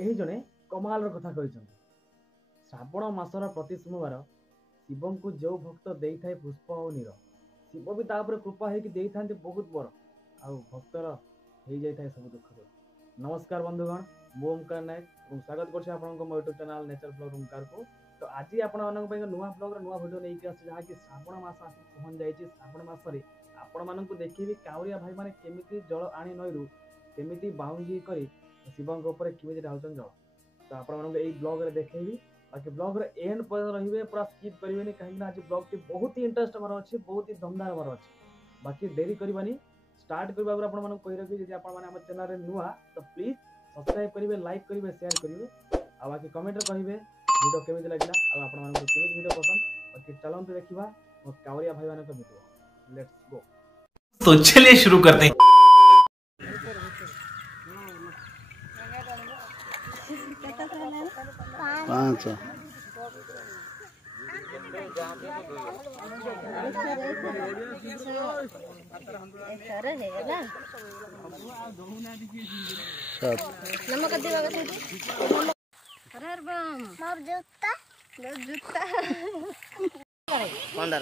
ଏହି ଜଣେ କମାଲର କଥା କହିଛନ୍ତି। ଶ୍ରାବଣ ମାସର ପ୍ରତି ସୋମବାର ଶିବଙ୍କୁ ଯେଉଁ ଭକ୍ତ ଦେଇଥାଏ ପୁଷ୍ପ ଓ ନୀର, ଶିବ ବି ତା ଉପରେ କୃପା ହେଇକି ଦେଇଥାନ୍ତି ବହୁତ ବର, ଆଉ ଭକ୍ତର ହେଇଯାଇଥାଏ ସବୁ ଦୁଃଖ ଦୂର। ନମସ୍କାର ବନ୍ଧୁଗଣ, ମୁଁ ଓମକାର ନାୟକ ଏବଂ ସ୍ୱାଗତ କରୁଛି ଆପଣଙ୍କ ମୋ ୟୁଟ୍ୟୁବ ଚ୍ୟାନେଲ ନେଚର ବ୍ଲଗ ଓମକାରକୁ। ତ ଆଜି ଆପଣମାନଙ୍କ ପାଇଁ ନୂଆ ବ୍ଲଗର ନୂଆ ଭିଡ଼ିଓ ନେଇକି ଆସିଛି, ଯାହାକି ଶ୍ରାବଣ ମାସ ଆସି ପହଞ୍ଚି ଯାଇଛି। ଶ୍ରାବଣ ମାସରେ ଆପଣମାନଙ୍କୁ ଦେଖିବି କାଉରିଆ ଭାଇମାନେ କେମିତି ଜଳ ଆଣି ନଈରୁ କେମିତି ବାଉଙ୍ଗି କରି ଶିବଙ୍କ ଉପରେ କେମିତି ଢାଳୁଛନ୍ତି ଜଳ। ତ ଆପଣମାନଙ୍କୁ ଏଇ ବ୍ଲଗରେ ଦେଖେଇବି, ବାକି ବ୍ଲଗର ଏଣ୍ଡ ପର୍ଯ୍ୟନ୍ତ ରହିବେ, ପୁରା ସ୍କିପ୍ କରିବେନି, କାହିଁକିନା ଆଜି ବ୍ଲଗଟି ବହୁତ ହି ଇଣ୍ଟରେଷ୍ଟ ହେବାର ଅଛି, ବହୁତ ହି ଦମଦାର ହେବାର ଅଛି। ବାକି ଡେରି କରିବାନି, ଷ୍ଟାର୍ଟ କରିବା ଆଗରୁ ଆପଣମାନଙ୍କୁ କହି ରଖିବି, ଯଦି ଆପଣମାନେ ଆମ ଚ୍ୟାନେଲରେ ନୂଆ ତ ପ୍ଲିଜ୍ ସବସ୍କ୍ରାଇବ୍ କରିବେ, ଲାଇକ୍ କରିବେ, ସେୟାର କରିବେ, ଆଉ ବାକି କମେଣ୍ଟରେ କହିବେ ଭିଡ଼ିଓ କେମିତି ଲାଗିଲା ଆଉ ଆପଣମାନଙ୍କୁ କେମିତି ଭିଡ଼ିଓ ପସନ୍ଦ। ବାକି ଚାଲନ୍ତୁ ଦେଖିବା ମୋ କାଉରିଆ ଭାଇମାନଙ୍କ ଭିଡ଼ିଓ। ଲେଟ୍ସ ଗो। तो चलिए शुरू करते हैं। पाँच पंद्रह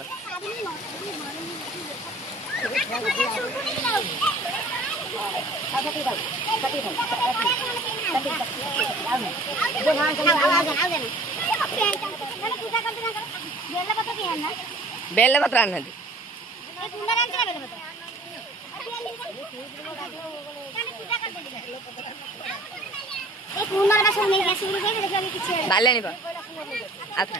बेलपत्र अन्नदी बाल्यानी आता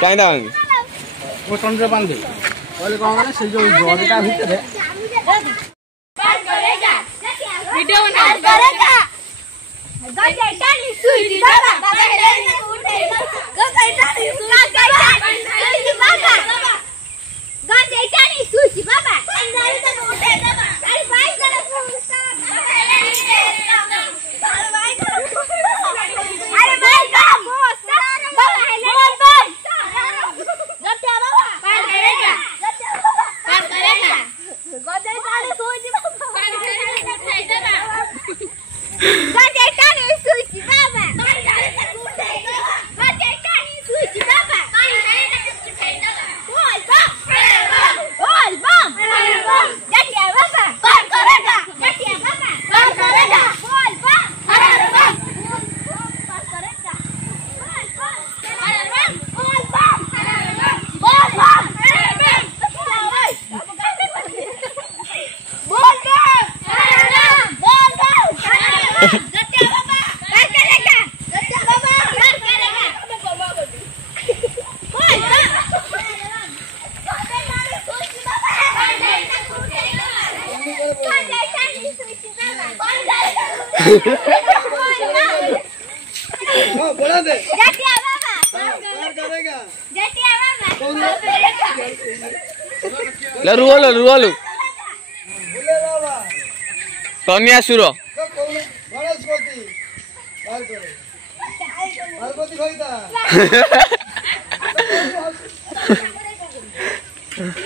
କାଇଁ ଦାଉନି ମୁଁ ତଣ୍ଡରେ ବାନ୍ଧି କହିଲେ କଣ ମାନେ ସେ ଯୋଉ ଜରିଟା ଭିତରେ वीडियो बना करेगा गजेटा नी सुई बाबा गजेटा नी सुई बाबा अंदर से उठे बाबा अरे भाई जरा अरे भाई का बाबा है बोल गट्टा बाबा पार करेगा गजेटा नी सुई बाबा गजेटा नी सुई बाबा गजेटा नी सुई बाबा बोल बम गटिया बाबा पार करेगा गटिया बाबा पार करेगा बोल बम पार करेगा बोल बम बोल बम बोला दे गटिया बाबा पार करेगा गटिया बाबा ले रुआलु कन्या सुर गणेशपति पार करे पार्वती खइता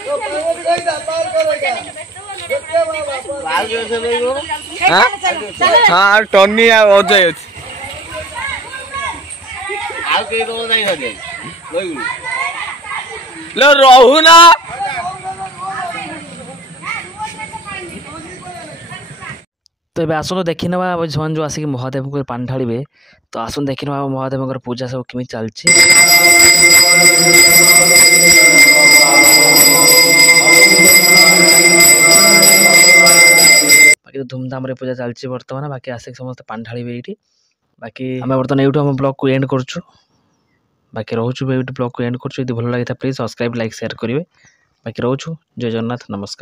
तो पार्वती खइता पार करेगा गट्टा बाबा हाँ टनी अजय अच्छी रहू ना तो ये आसन देखी ना झन जो आसिक महादेव को पानी ढाड़े तो आसन देखी ना महादेव पूजा सब केमी चलती बाकी तो धूमधाम रे पूजा चलती बर्तमान बाकी आसिक समस्त पानी ढाड़े ये बाकी आम बर्तमान यूट्यूब हम ब्लॉग को एंड करुँ बाकी रोचु ब्लॉग को एंड करुँ भल लगी प्लीज सब्सक्राइब लाइक शेयर करेंगे बाकी रोचु जय जगन्नाथ नमस्कार।